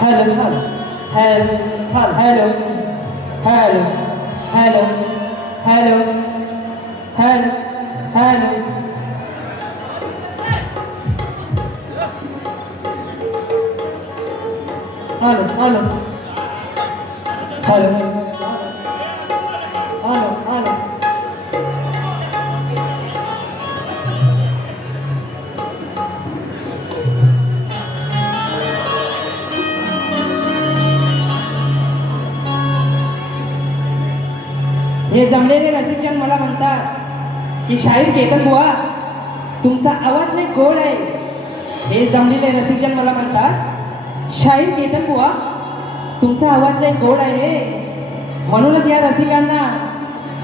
Hello, hello, hello, hello, hello, hello, hello, hello, hello. Hello, hello, hello, hello, hello. हे जमलेले रसिकजन मला म्हणतात की शाहीर केतन बुवा तुमचा आवाज लय गोड आहे. हे जमलेले रसिकजन मला म्हणतात शाहीर केतन बुवा तुमचा आवाज लय गोड आहे. म्हणूनच या रसिकांना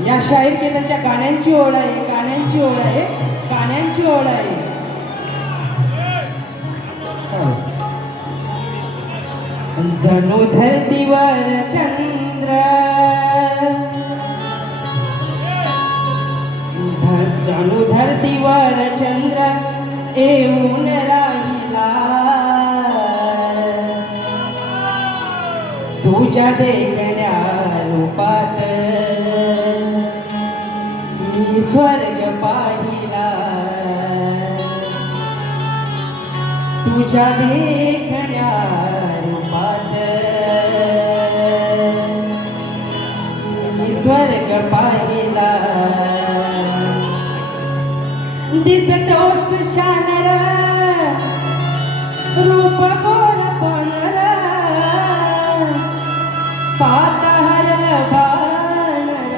या शाहीर केतनच्या गाण्यांची ओढ आहे, गाण्यांची ओढ आहे, गाण्यांची ओढ आहे. जणू धरतीवर चंद्र, जणू धरतीवर चंद्र येऊन राहिला, तुझ्या देखण्या रूपात मी स्वर्ग पाहिला, तुझ्या देखण्या रूपात मी स्वर्ग पाहिला. दिसतोस शानर रूप गोड पानर, पाहता हरल भानर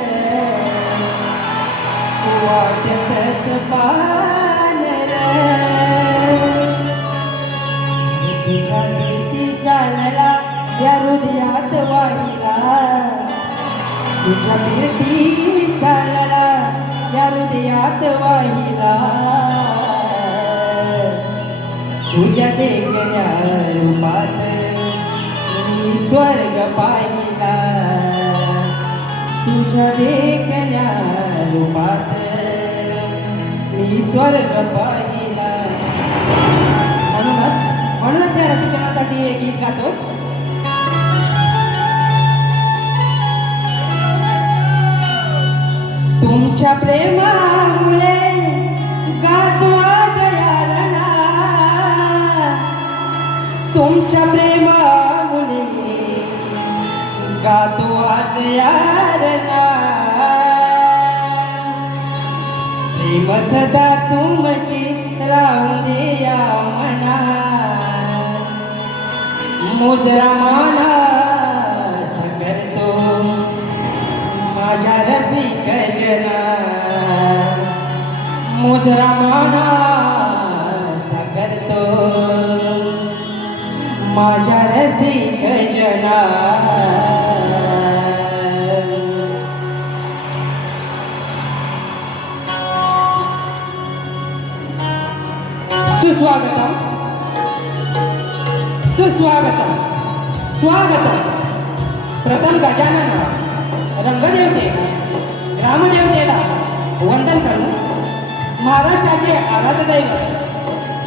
वाटतच पानर. तुझ्या भीती चालला या हृदयात वाहिला, तुझ्या भीती चालला या हृदयात वाहिला, तुझ्या देखण्या रूपात मी स्वर्ग पाहिला, तुझ्या देखण्या रूपात मी स्वर्ग पाहिला. म्हणूनच या रसिकनासाठी एक गीत गातो. तुमच्या प्रेमामुळे गातो आज यातना, तुमच्या प्रेमामुळे गातो आज यातना. प्रेम सदा तुमची राहू दे या मना, मुजरा मानाचा करतो माझ्या रसिक जना, मुजरा मानाचा करतो माझ्या रसिक जना. सुस्वागतम सुस्वागतम स्वागतम. प्रथम गजानन रंगदेवते रामदेवतेला वंदन करून महाराष्ट्राचे आराध्य दैवत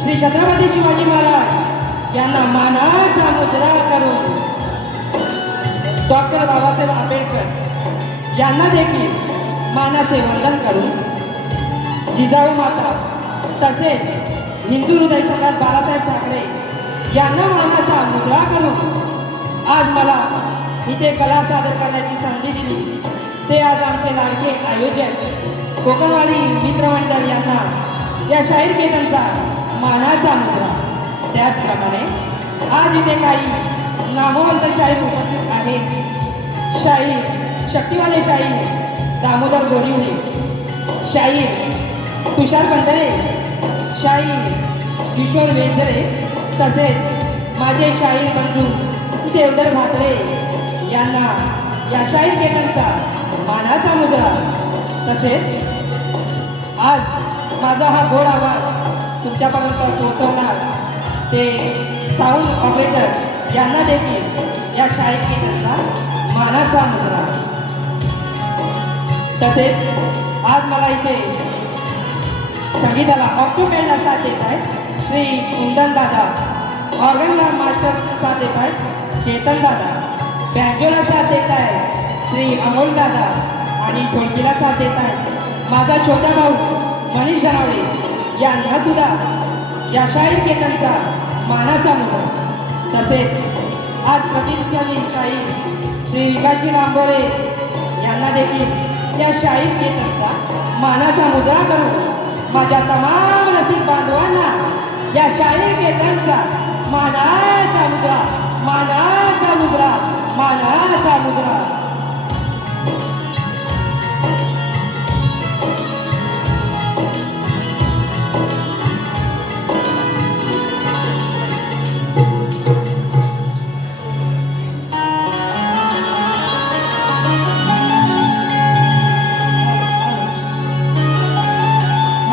श्री छत्रपती शिवाजी महाराज यांना मानाचा मुद्रा करून डॉक्टर बाबासाहेब आंबेडकर यांना देखील मानाचे वंदन करून जिजाऊ माता तसेच हिंदू हृदय सम्राट बाळासाहेब ठाकरे यांना मानाचा मुद्रा करून आज मला इथे कला सादर करण्याची संधी दिली. ते आज आमचे लाडके आयोजक कोकणवाडी मित्रमंडळ यांना या शाहीर केतनचा मानाचा मुद्रा. त्याचप्रमाणे आज इथे काही नामवंत शाहीर उपस्थित आहेत. शाहीर शक्तिवाले शाहीर दामोदर गोरिवडे, शाहीर तुषार कंदरे, शाहीर किशोर वेझरे तसेच माझे शाहीर बंधू देवधर म्हात्रे यांना या शाहीर केतनचा मानाचा मुद्रा. तसेच आज माझा हा गोड आवाज तुमच्यापर्यंत पोहोचवणार ते साऊंड ऑपरेटर यांना देखील या शाहीर केतनचा मानाचा मुद्रा. तसेच आज मला इथे संगीताला ऑक्टोपॅडला साथ देत आहेत श्री कुंदन दादा ऑर्गनला मास्टर साथ देत आहेत चेतन दादा, बँजोला साथ देत आहे श्री अमोल दादा आणि ढोलकीला साथ देत आहेत माझा छोटा भाऊ मनीष धनावडे यांना सुद्धा या शाहीर कीर्तनचा मानाचा मुद्दा. तसेच आज प्रतिष्ठानी शाहीर श्री विकासजी रामबोरे यांना देखील या शाहीर कीर्तनचा मानाचा मुद्रा करून माझ्या तमाम रसिक बांधवांना या शाहीर कीर्तनचा मानाचा मुद्रा, मानाचा मुद्रा, मानाचा मुद्रा.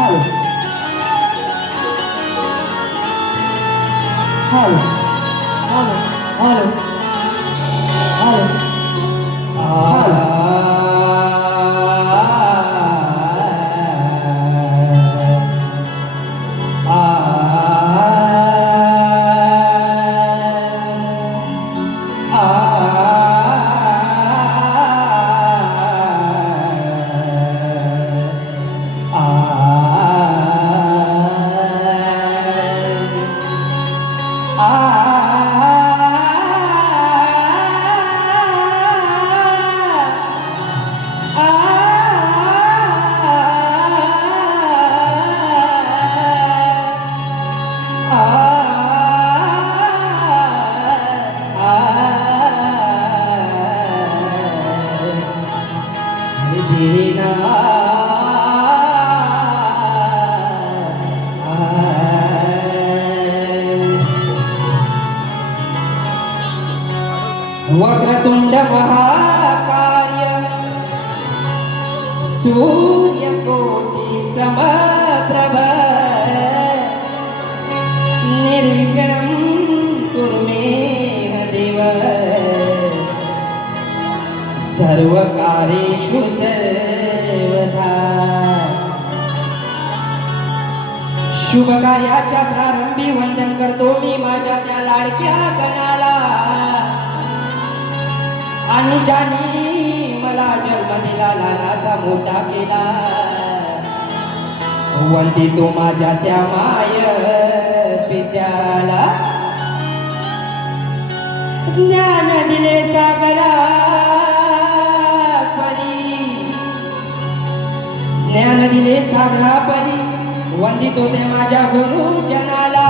Hello. Hello. Hello. Hello. Vakratunda महाकाय सूर्यकोटि समप्रभ निर्विघ्नं कुरु मे देव सर्वकार्येषु सर्वदा. शुभ कार्याच्या प्रारंभी वंदन करतो मी माझ्या त्या लाडक्या गणाला आणि ज्यानी मला जन्म दिला, लहानाचा मोठा केला. वंदितो माझ्या त्या माय पित्याला. ज्ञान दिले सागरा परी, ज्ञान दिले सागरा परी. वंदितो ते माझ्या गुरुजनाला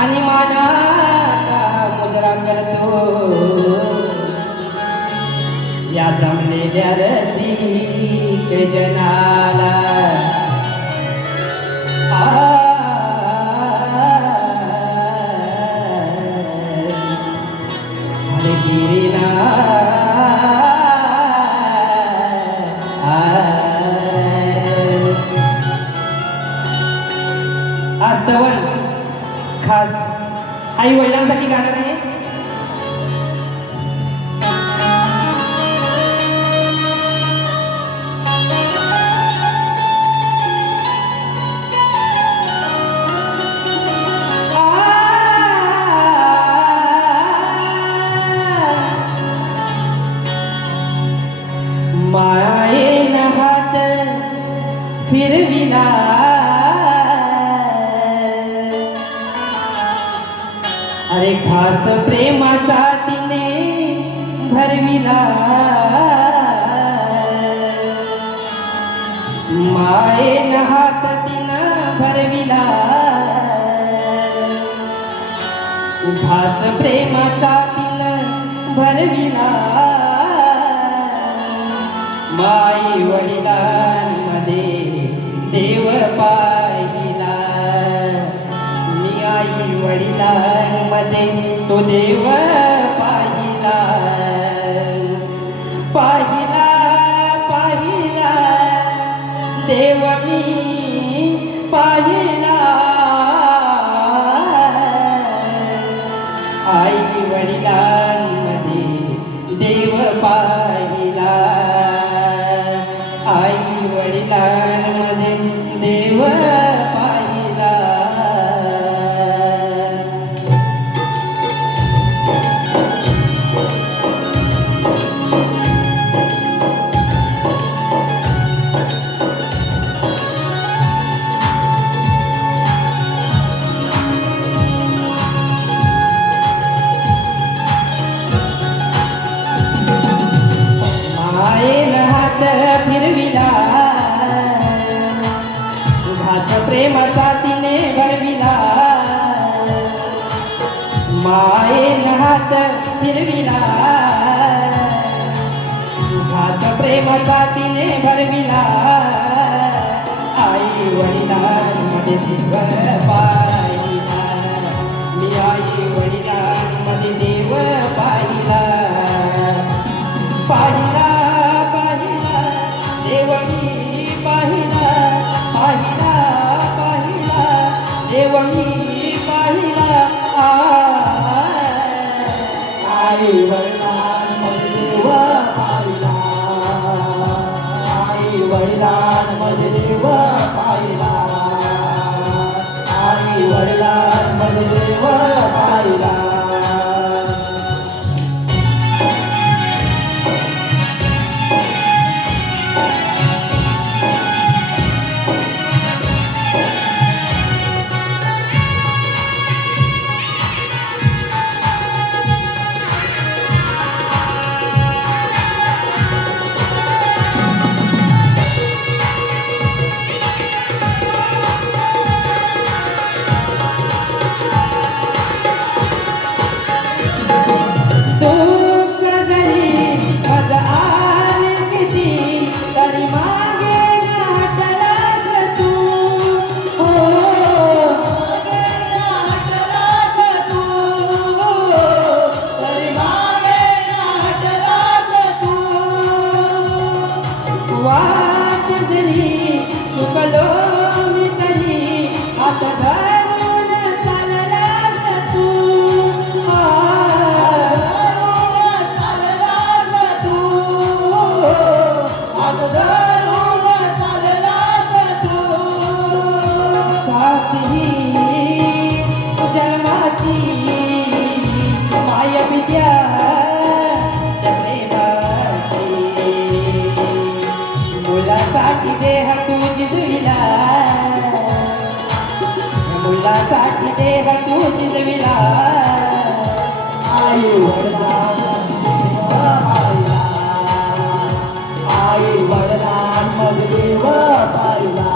आणि मानाचा मुद्रा करतो या जमलेल्या रसिक जनाला. हरे गिरीना आस्तवन खास आई वडिलांसाठी गाणार आहे. मायेन हात फिरविला, अरे खास प्रेमाचा तिने भरविला. मायेन हात तिनं भरविला, खास प्रेमाचा तिनं भरविला. माई वडिलांमध्ये देव पाहिला, मी आई वडिलांमध्ये तो देव पाहिला. पाहिला पाहिला देव मी पाहिला. आई वडिलांमध्ये देव पाहिला, आई वडिलांमध्ये देव पाहिला. मायेन हात फिरविला हात प्रेमाचा तिने भरविला आई वडिलांमध्ये देव पाहिला मी आई वडिलांमध्ये देव पाहिला पाहिला पाहिला देव मी पाहिला पाहिला पाहिला देव मी पाहिला आई वडिलांमध्ये देव पाहिला आई वडिलांमध्ये देव पाहिला आई वडिलांमध्ये देव पाहिला मुलासाठी देह तू जिजविला मुलासाठी देह तू जिजविला आई वडिलांमध्ये देव पाहिला आई वडिलांमध्ये देव पाहिला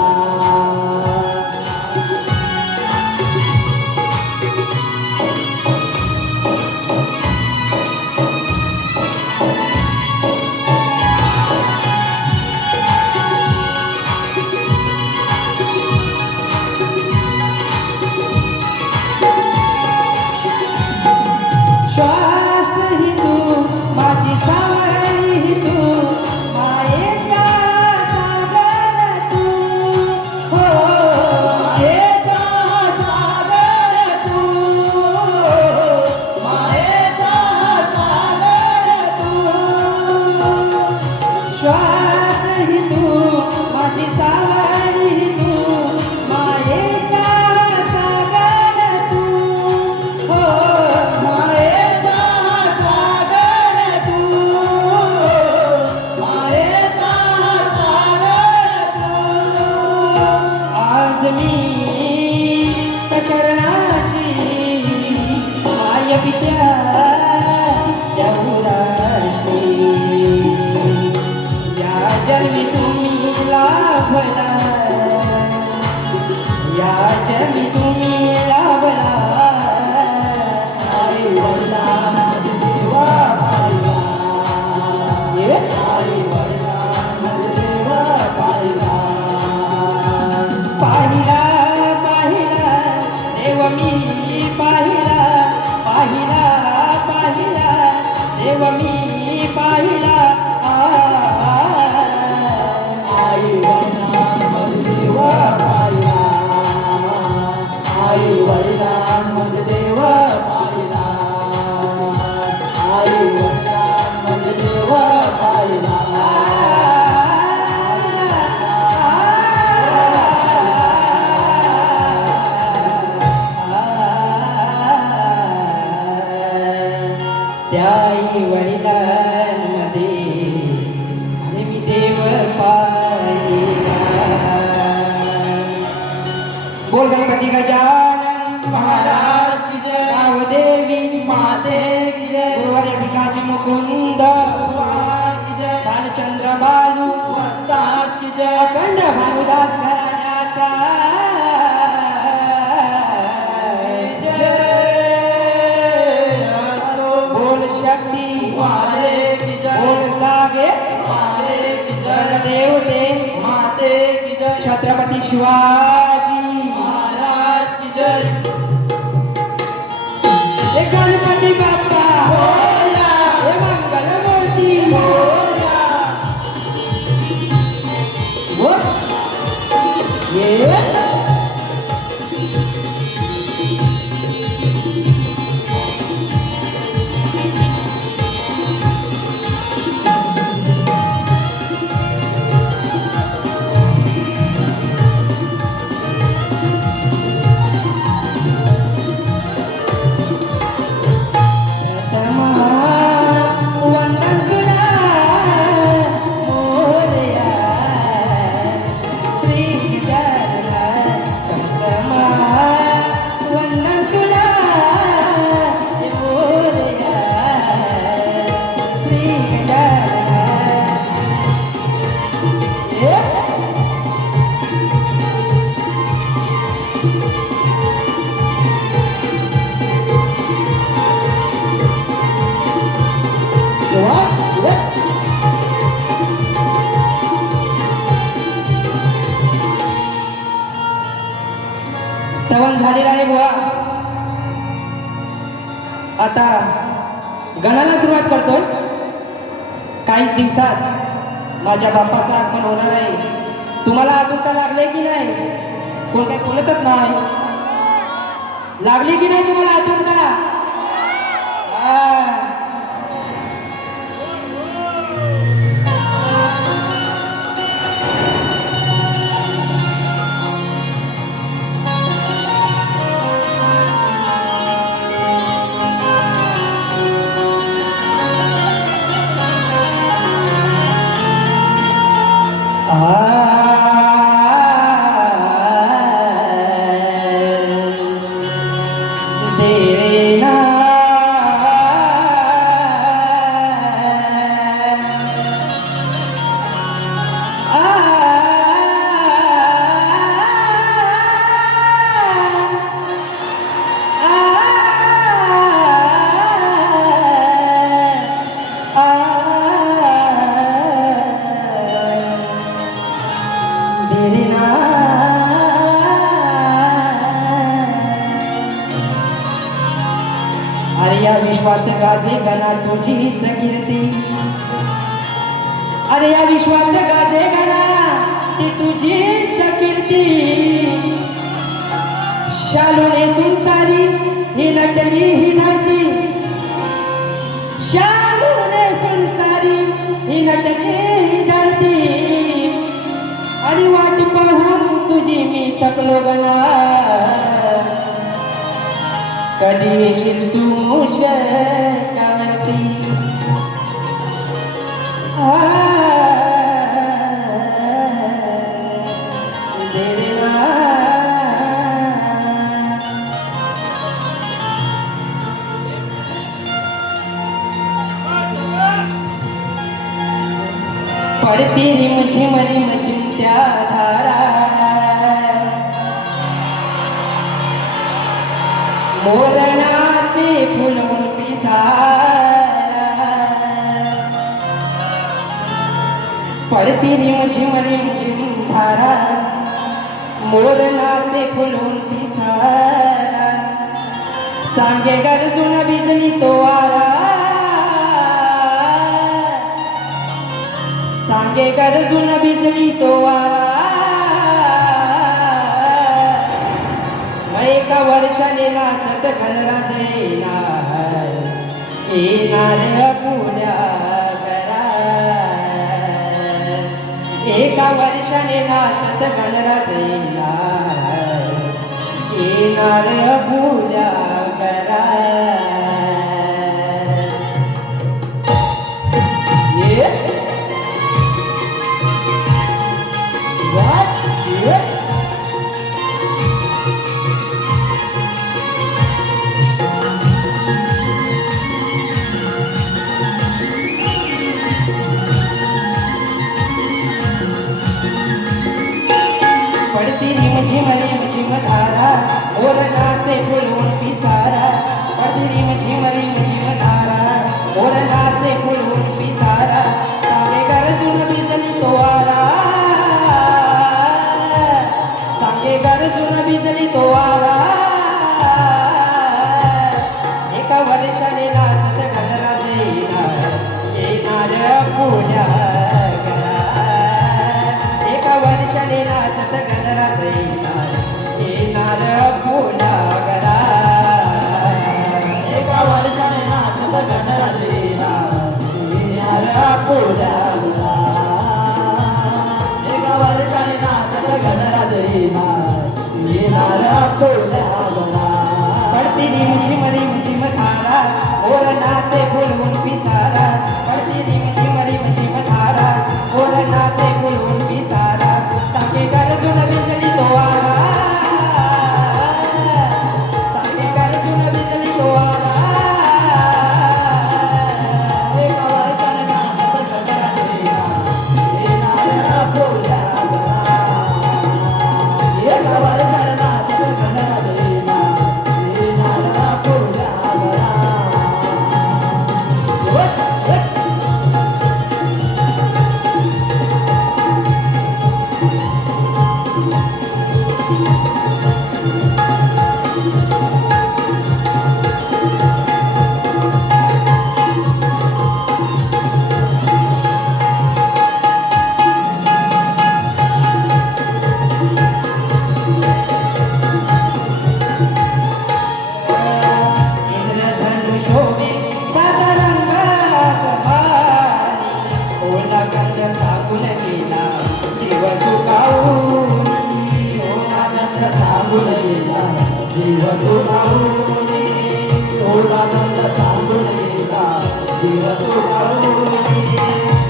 बोल गणपति गजानन महाराज की जय। गाव देवी माते की जय। गुरुवारी भिकाजी मुकुंद की जय। भालचंद्र बालू वस्ताद की जय। अखंड भानुदास घराण्याचा जय। शिवाजी महाराज की जय. हे गणपती बाप्पा मोरया. हे मंगल मूर्ती मोरया. हो. ये वंदन तुला मोरया श्री गजानन वंदन तुला मोरया श्री गजानन. स्तवन झालेला आहे बुवा. आता गणाला सुरुवात करतोय. काहीच दिवसात माझ्या बाप्पाचं आगमन होणार आहे. तुम्हाला आतुरता लागले की नाही? कोण काही बोलतच नाही. लागली की नाही तुम्हाला आतुरता? हा. देना अरे या विश्वात गाजे गणा तुझीच कीर्ती. अरे या विश्वात गाजे गणा ती तुझीच कीर्ती. शालूने सुनसारी ही नटली ही धरती. शालूने सुनसारी ही नटली ही धरती. आणि वाट पाहून तुझी मी थकलो गणा. कधी येशील तू मुशकावरती. पडती रिमझिम रिमझिम त्या धारा. मोरणाचे फुलून पिसारा. पडती रिमझिम रिमझिम धारा. मोरणाचे फुलून पिसारा. सांगे गरजून भिजली तो वारा. सांगे गरजून भिजली तो वारा. एका वर्षाने नाचत गणराज येणार. येणार पुण्या घरा. एका वर्षाने नाचत गणराज येणार. येणार पुण्या घरा. पडती रिमझिम रिमझिम धारा. ओरणाचे फुलून पिसारा. पडती रिमझिम रिमझिम धारा. ओरणाचे फुलून पिसारा. सांगे गरजून भिजली तो वारा. रिम झिम रिम झिम धारा मोर नाचे फुलवून पिसारा पडती रिम झिम रिम झिम धारा मोर नाचे फुलवून पिसारा साके गर्जून बिजली तो आरा साके गर्जून बिजली तो आरा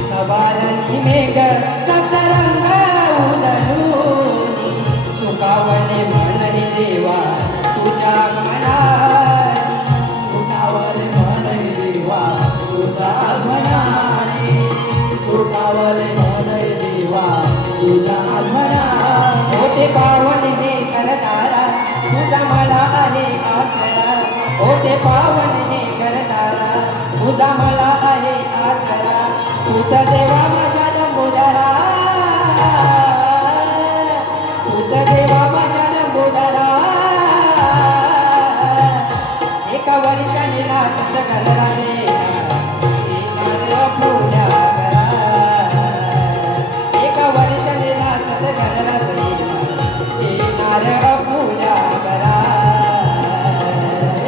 सवारणी मेघ सतरंग उदलूनी सुखावले म्हणणी देवा तुझ्या मनानी सुखावले म्हणणी देवा तुझ्या मनानी सुखावले म्हणणी देवा तुझ्या मनानी होते पावन हे करतारा तुझा मला आहे आसरा होते पावन हे करतारा तुझा मला आहे आसरा तुझा देवा माझ्या लंबोदरा तुझा देवा माझ्या लंबोदरा एका वर्षाने नाचत घालरा फुल्या करा एका वर्षाने नाचत घालरा नारळ फुल्या करा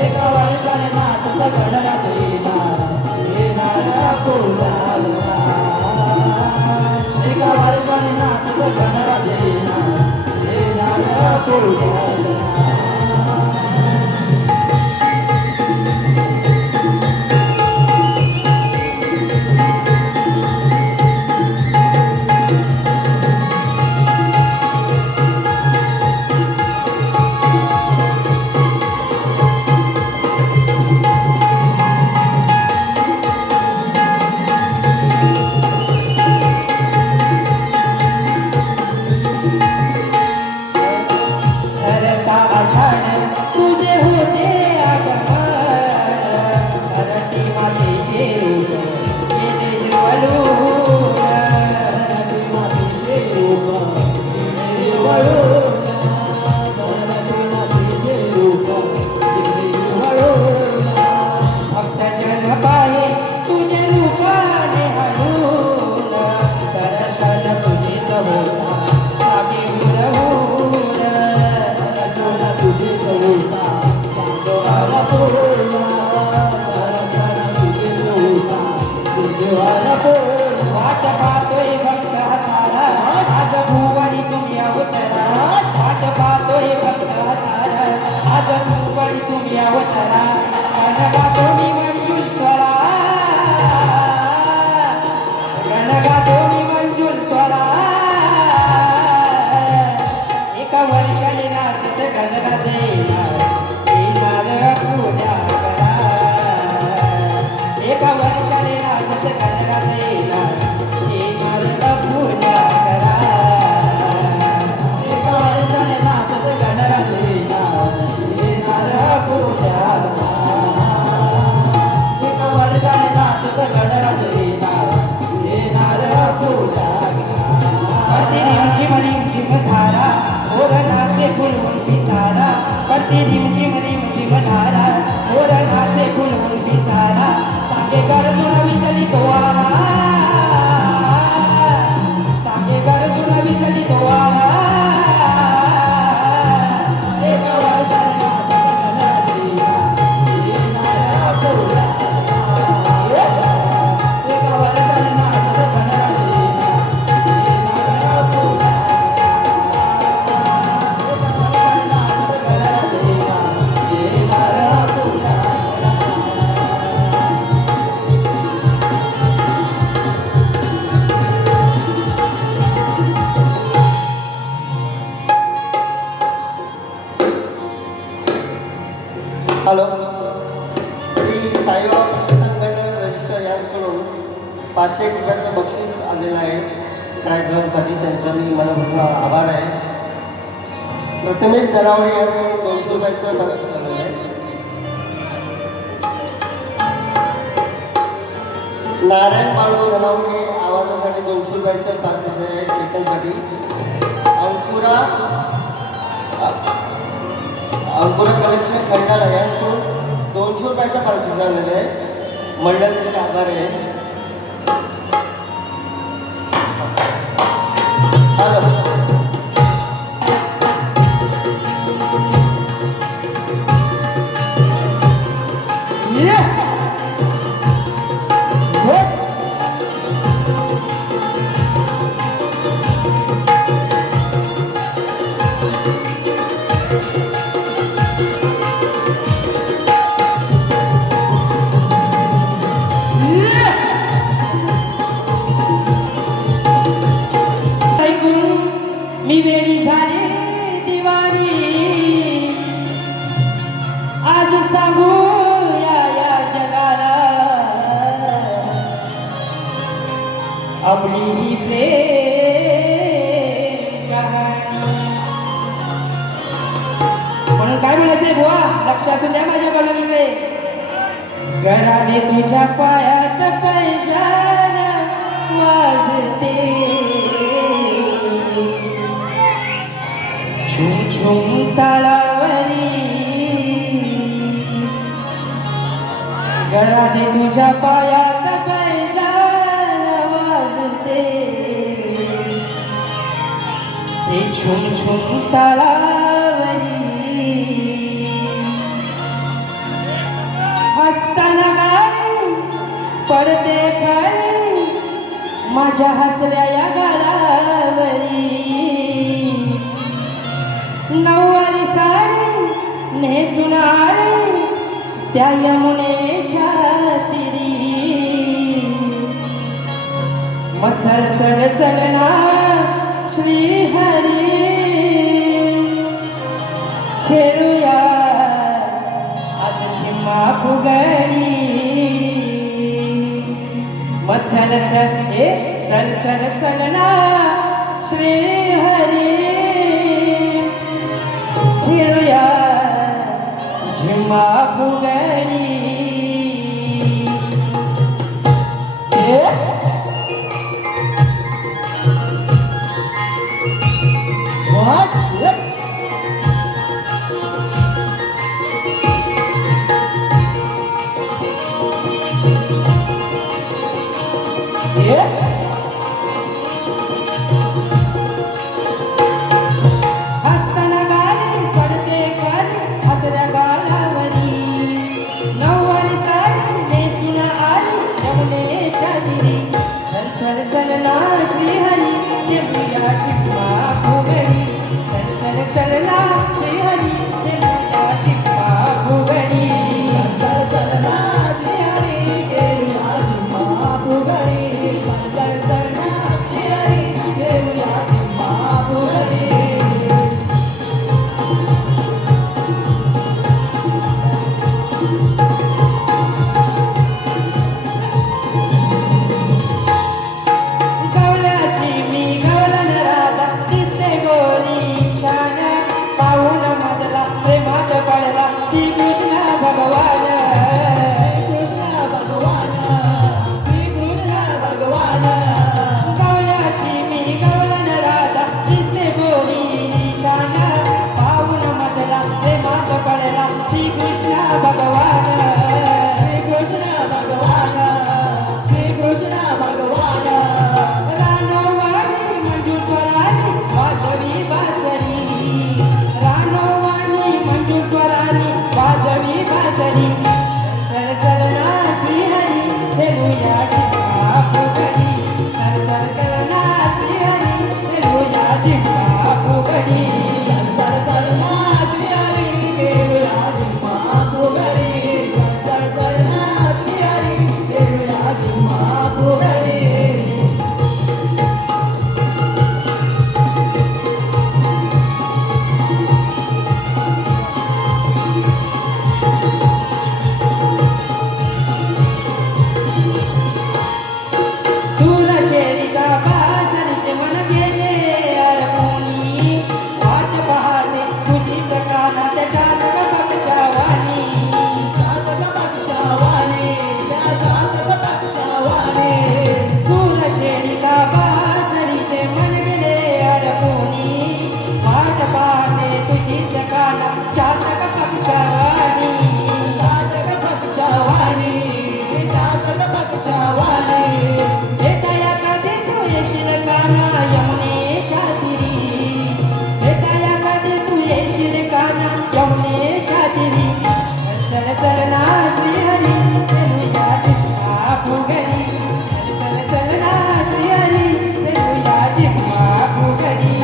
एका वर्षाने नाचत घालरा एका वर्षाने नाचत घालरा नारळ फुल्या तुझे होते आगमन धरती मातेचे रूप गेले ज्वलून धरती मातेचे रूप गेले ज्वलून धरती मातेचे रूप गेले ज्वलून भक्त जन पाहे तुझे रूपाने हळून दर्शन तुझेच होता सागे हुरहुर तुझे होता चांदोहारा पूर्णा दर्शन तुझे होता तुझेवाला पूर्ण वाट पाहतोय भक्त सारा आज भुवनी तुम्ही अवतरा वाट पाहतोय भक्त सारा आज भुवनी तुम्ही अवतरा गणगा तुम्ही मंजूर स्वरा गणगा तुम्ही मंजूर स्वरा एका वर्षाने नाचत गणगा एका वर्षाने नाचत गणगा देला नारळ पूजा करा एका वर्षाने नाचत गणगा देला नारळ पूजा करा एका हॅलो, श्री साईबाबा संघटना रजिस्टर यांच्याकडून 500 रुपयाचं बक्षीस आलेलं आहे कार्यक्रमासाठी. त्यांचा मी मनपूर्वक आभार आहे. प्रथमेश जनावरे यांचं 200 रुपयाचं बक्षीस आलेलं आहे. नारायण बाळू जनावरे आवाजासाठी 200 रुपयाचं पारितोषिक आहे कीर्तनसाठी. अंकुरा कलेक्शन खंडाळा यांच्याकडून 200 रुपयाचा पारितोषिक आलेलं आहे. मंडळ त्यांचे आभार आहे. हॅलो, मी वेळी झाली दिवाळी, आज सांगू या जगाला आपली ही प्रेम कहाणी. म्हणून काय म्हणायचंय बुवा, लक्षात द्या माझ्याकडून इकडे. घराने तुझ्या पायात पैजान वाजते, झुम झुम तालावरी. घराने तुझ्या पायात पैजान वाजते, ते झुम झुम तालावरी. हसताना गाणी पडते खाली माझ्या हसल्या या गालावरी. नऊवारी साडी नेसून आली त्या यमुनेच्या तिरी. मचल चल चलना श्रीहरी, खेळूया आज झिम्मा फुगडी. मचल चल चल चलना श्रीहरी, खेळूया झिम्मा फुगडी. हसताना गाणी पडते खाली हसल्या गालावरी. नऊवारी साडी नेसून आली यमुनेच्या तिरी. चल चल चलना श्रीहरी, खेळूया झिम्मा फुगडी. चल चल चलना श्रीहरी, खेळूया झिम्मा फुगडी. चल चलना श्रीहरी, खेळूया झिम्मा फुगडी. चल चलना श्रीहरी, खेळूया झिम्मा फुगडी. गवल्याची मी गवलन राधा, दिसते गोरी शान. पाहून मधला प्रेमात पडला श्रीकृष्ण भगवान. कृष्ण भगवान, श्रीकृष्ण भगवान. गवल्याची मी गवलन राधा, दिसते गोरी शान. पाहून मधला प्रेमात पडला श्रीकृष्ण भगवान. श्रीकृष्ण भगवान, श्रीकृष्ण भगवान. रानोवाणी मंजूस्वरानी वाजवी बासरी. रानोवाणी मंजूस्वरानी वाजवी बासरी. चल चलना श्रीहरी, खेळूया झिम्मा फुगडी. चल चल चलना श्रीहरी, खेळूया झिम्मा फुगडी. चल चलना श्रीहरी, खेळूया झिम्मा फुगडी. ना श्रीहरी येऊया जिव्हा फुगडी चल चल ना श्रीहरी येऊया जिव्हा फुगडी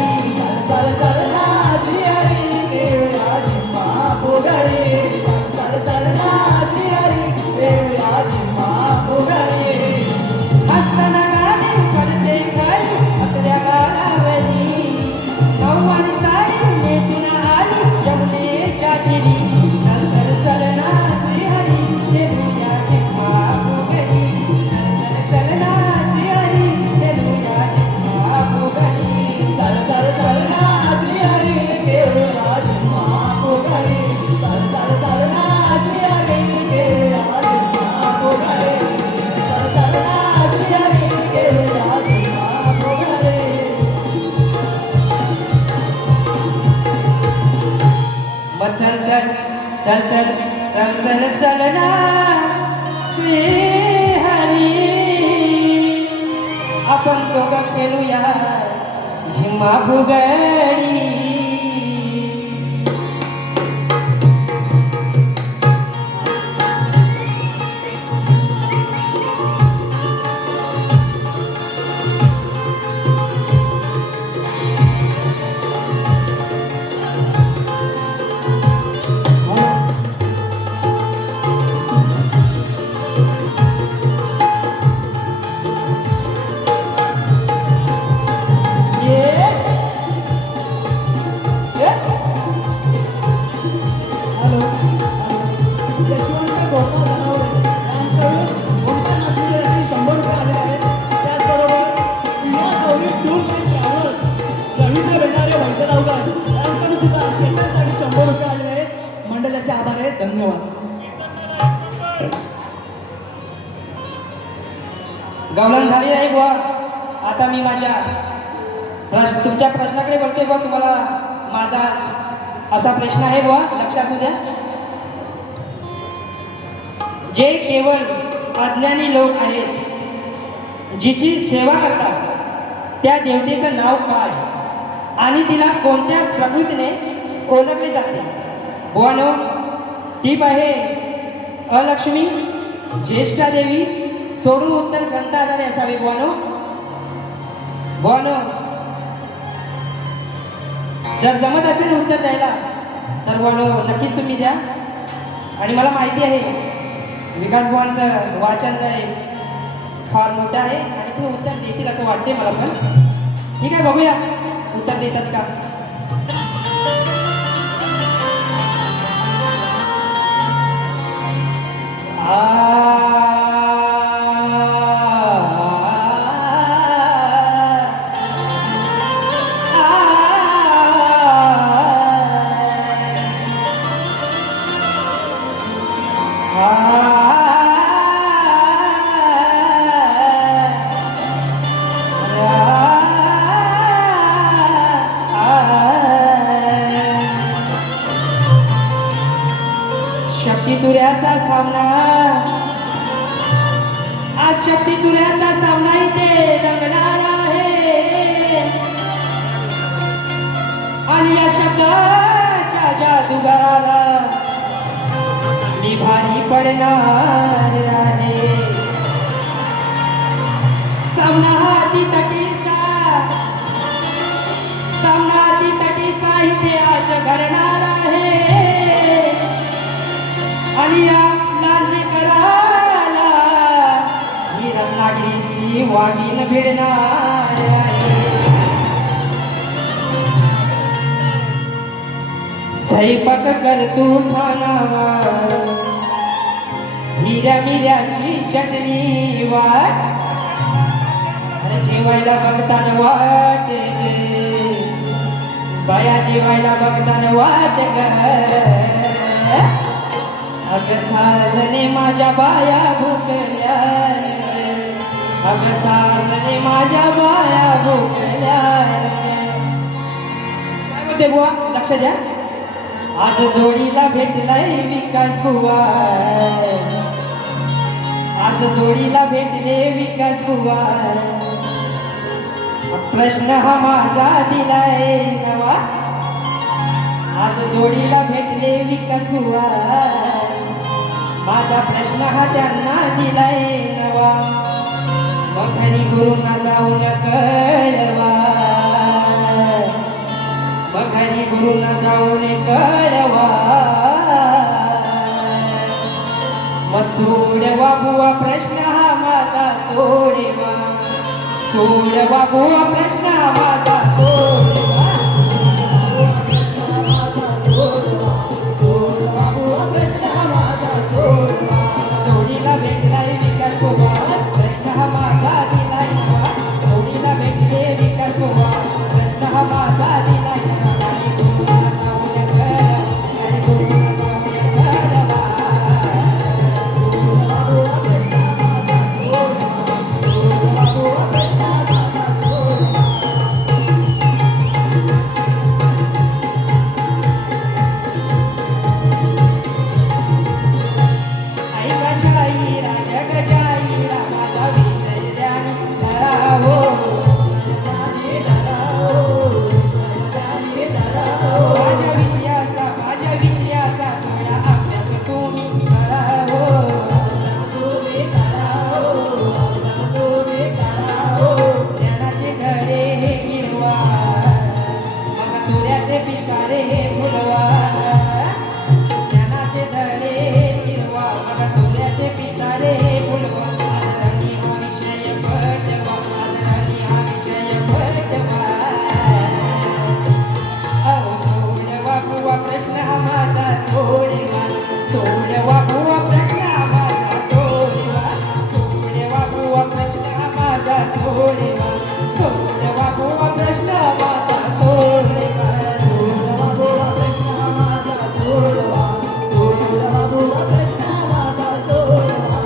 चल चल ना श्रीहरी येऊया जिव्हा फुगडी चल चल ना श्रीहरी येऊया जिव्हा फुगडी हसताना गाणी पडते खाली आपल्या गालावरी नववारी साडी नेसून आली यमुनेच्या तीरी चल चल चल ना श्रीहरी येऊया जिव्हा फुगडी चल चल ना श्रीहरी येऊया जिव्हा फुगडी चल चल चल ना श्रीहरी येऊया जिव्हा फुगडी चल चल चल ना श्रीहरी येऊया जिव्हा फुगडी चल चल ना श्रीहरी येऊया जिव्हा फुगडी मग चल चल चल चल चल चल चल ना श्रीहरी आपण दोघं खेळूया झिम्मा फुगडी मंडळाचे आभार आहे. धन्यवाद. गवलन झाली नाही बुवा. आता मी माझ्या तुमच्या प्रश्नाकडे बोलते बुवा. तुम्हाला माझा असा प्रश्न आहे बुवा, लक्षात असू द्या. जे केवळ अज्ञानी लोक आहेत, जिची सेवा करतात, त्या देवतेचं नाव काय आणि तिला कोणत्या प्रकृतीने ओळखले जाते? बुवानो, टीप आहे अलक्ष्मी, ज्येष्ठा देवी, सोडून उत्तर घंटा आधारे असावे. बुवानो बुवानो, जर जमत असेल उत्तर द्यायला तर बुवानो नक्कीच तुम्ही द्या. आणि मला माहिती आहे विकास बुवांचं वाचन फार मोठं आहे आणि ते उत्तर देतील असं वाटते मला पण. ठीक आहे, बघूया उत्तर देतात का. शक्ती तुऱ्याचा सामना, आज शक्ती तुऱ्याचा सामना इथे रंगणार आहे आणि या शब्दाच्या जादूगाराला निभारी पडणार आहे. सामना हाती तटीचा, सामना हाती तटीचा इथे आज घडणार आहे आणि या लालजी कराला ही रत्नागिरीची वाघीण भिडणार आहे. स्वयंपाक करतो ठाणावर, हिऱ्या मिऱ्याची चटणी वाट, अरे जेवायला बघताना वाट बाया, जेवायला बघताना वाट ग. अगं साजने माझ्या बाया भुकल्या, अगं साजने माझ्या बाया भुकल्या. काय बोलते बुवा, लक्ष द्या. आज जोडीला भेटलाय विकास बुवा, आज जोडीला भेटले विकास बुवा. प्रश्न हा माझा दिलाय नवा, आज जोडीला भेटले विकास बुवा. माझा प्रश्न हा त्यांना दिलाय नवा मग घरी गुरुंना जाऊन कळवा मग घरी गुरुंना जाऊन कळवा मग सोडवा बुवा प्रश्न हा माझा सोडवा सोडवा बुवा प्रश्न हा माझा सोडवा जोडीला भेटलाय विकास गोवा प्रश्न हा माझा दिलाय नवा जोडीला भेटले विकास गोवा प्रश्न हा माझा दिलाय नवा आणि गुरुंना जाऊन कळवा आणि गुरुंना जाऊन ऐका शाहीरा जग जाहीरा माझा विषय द्यानी धरा हो माझ्या विषयाचा थोडा अभ्यास तुम्ही करा हो ज्ञानाचे घरे हे गिरवा मग तुऱ्याचे पिसारे हे फुलवा ज्ञानाचे धडे हे गिरवा मग तुऱ्याचे पिसारे हे फुलवा आदरणी हा विषय पटवा आदरणी हा विषय पटवा अहो सोडवा बुवा प्रश्न हा माझा सोडवा सोडवा बुवा प्रश्न हा माझा सोडवा सोडवा बुवा प्रश्न हा माझा सोडवा सोडवा बुवा प्रश्न हा माझा सोडवा सोडवा बुवा प्रश्न हा माझा सोडवा सोडवा बुवा प्रश्न हा माझा सोडवा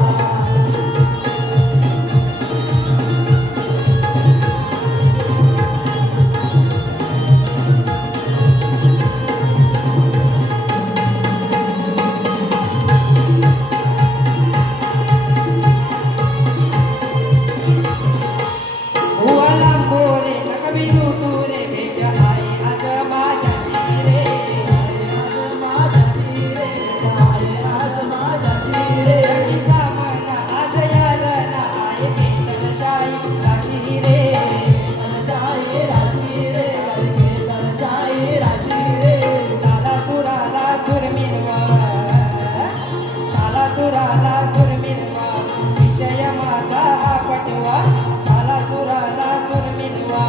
बुवा लांबोरे नकबिरू तुरे भेट आहे आज माझ्या शिरे रवी सामना आज यालना आहे केतनशाही राशी रे ताला सुराला सुर मिळवा ताला सुराला सुर मिळवा विषय माझा हा पटवा ताला सुराला सुर मिळवा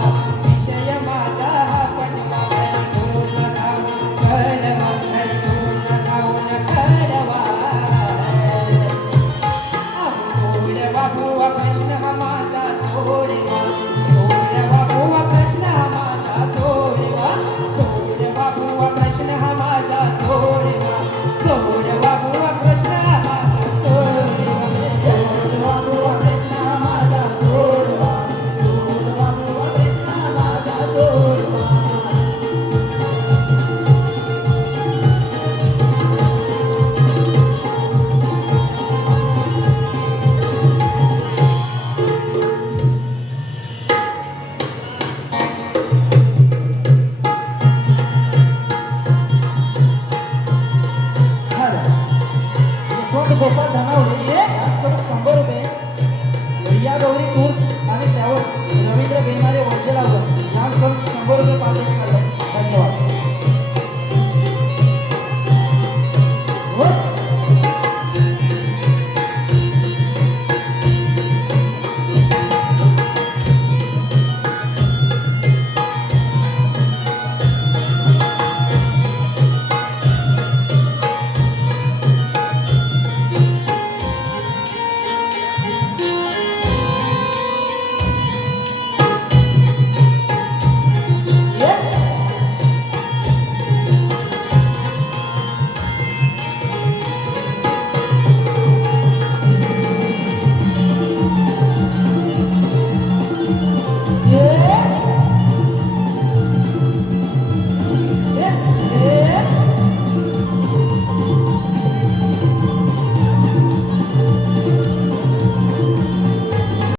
विषय माझा हा पटवा घरी गुरुंना जाऊन कळवा घरी गुरुंना जाऊन कळवा सोडवा बुवा प्रश्न हा माझा सोडवा सोडवा बुवा प्रश्न हा माझा सोडवा सोडवा बुवा प्रश्न हा माझा सोडवा सोडवा बुवा प्रश्न हा माझा सोडवा सोडवा बुवा प्रश्न हा माझा सोडवा सोडवा बुवा प्रश्न हा माझा सोडवा यशवंत गोपाळ धनावडे